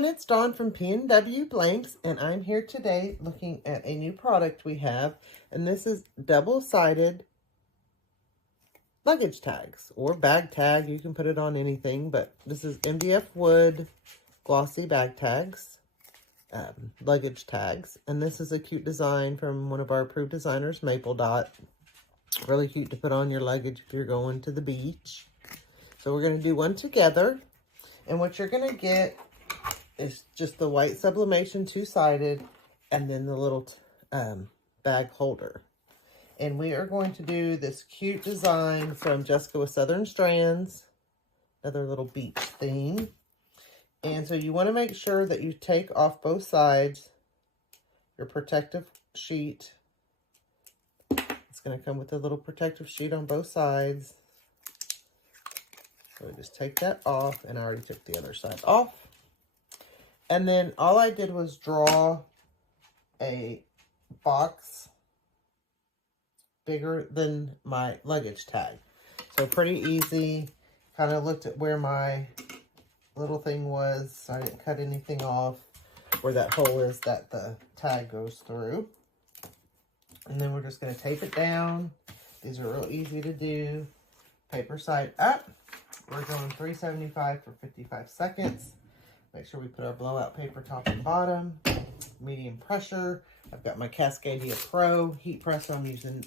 everyone, it's Dawn from PNW Blanks, and I'm here today looking at a new product we have, and this is double-sided luggage tags, or bag tag. You can put it on anything, but this is MDF wood glossy bag tags, luggage tags, and this is a cute design from one of our approved designers, Maple Dot. Really cute to put on your luggage if you're going to the beach. So we're going to do one together, and what you're going to get is just the white Sublimation two-sided, and then the little bag holder. And we are going to do this cute design from Jessica with Southern Strands, another little beach theme. And so you want to make sure that you take off both sides your protective sheet. It's going to come with a little protective sheet on both sides. So we just take that off, and I already took the other side off. And then all I did was draw a box bigger than my luggage tag. So pretty easy. Kind of looked at where my little thing was, so I didn't cut anything off. Where that hole is that the tag goes through. And then we're just going to tape it down. These are real easy to do. Paper side up. We're going 375 for 55 seconds. Make sure we put our blowout paper top and bottom. Medium pressure. I've got my Cascadia Pro heat press. I'm using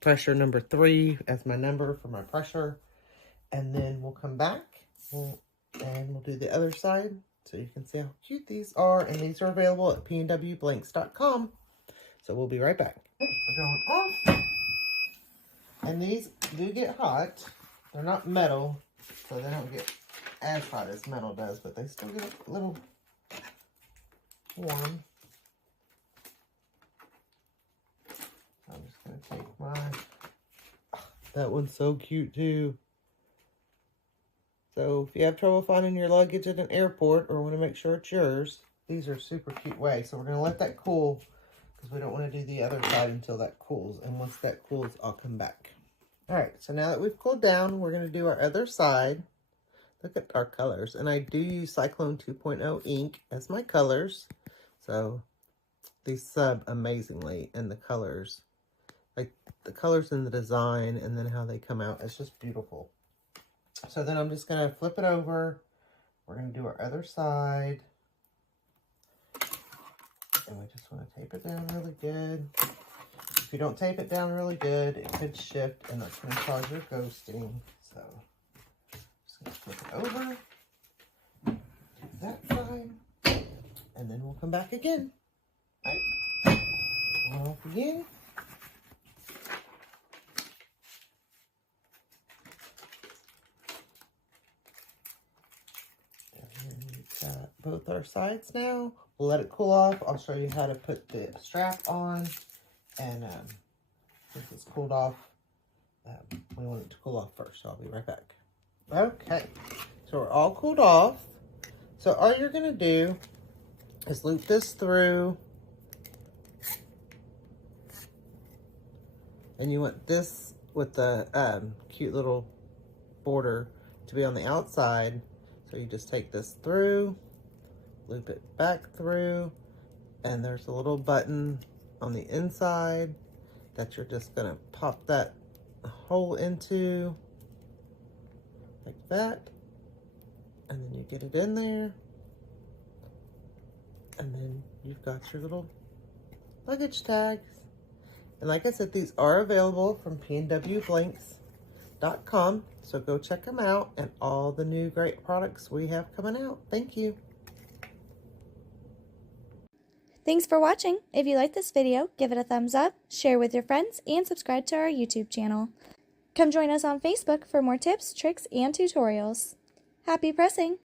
pressure number 3 as my number for my pressure. And then we'll come back and we'll do the other side so you can see how cute these are. And these are available at pnwblanks.com. So we'll be right back. We're going off. And these do get hot. They're not metal, so they don't get as hot as metal does, but they still get a little warm. I'm just going to take my... That one's so cute too. So if you have trouble finding your luggage at an airport or want to make sure it's yours, these are super cute way. So we're going to let that cool because we don't want to do the other side until that cools. And once that cools, I'll come back. All right, so now that we've cooled down, we're going to do our other side. Look at our colors. And I do use Cyclone 2.0 ink as my colors. So these sub amazingly in the colors. Like the colors in the design and then how they come out. It's just beautiful. So then I'm just going to flip it over. We're going to do our other side. And we just want to tape it down really good. If you don't tape it down really good, it could shift and that's going to cause your ghosting. So just going to flip it over. Do that side. And then we'll come back again. Right. Off again. Got both our sides now. We'll let it cool off. I'll show you how to put the strap on. And since it's cooled off, we want it to cool off first. So I'll be right back. Okay. So we're all cooled off. So all you're going to do is loop this through. And you want this with the cute little border to be on the outside. So you just take this through, loop it back through, and there's a little button on the inside that you're just going to pop that hole into, like that, and then you get it in there, and then you've got your little luggage tags. And like I said, these are available from pnwblanks.com. So go check them out and all the new great products we have coming out. Thank you. Thanks for watching. If you like this video, give it a thumbs up, share with your friends, and subscribe to our YouTube channel. Come join us on Facebook for more tips, tricks, and tutorials. Happy pressing!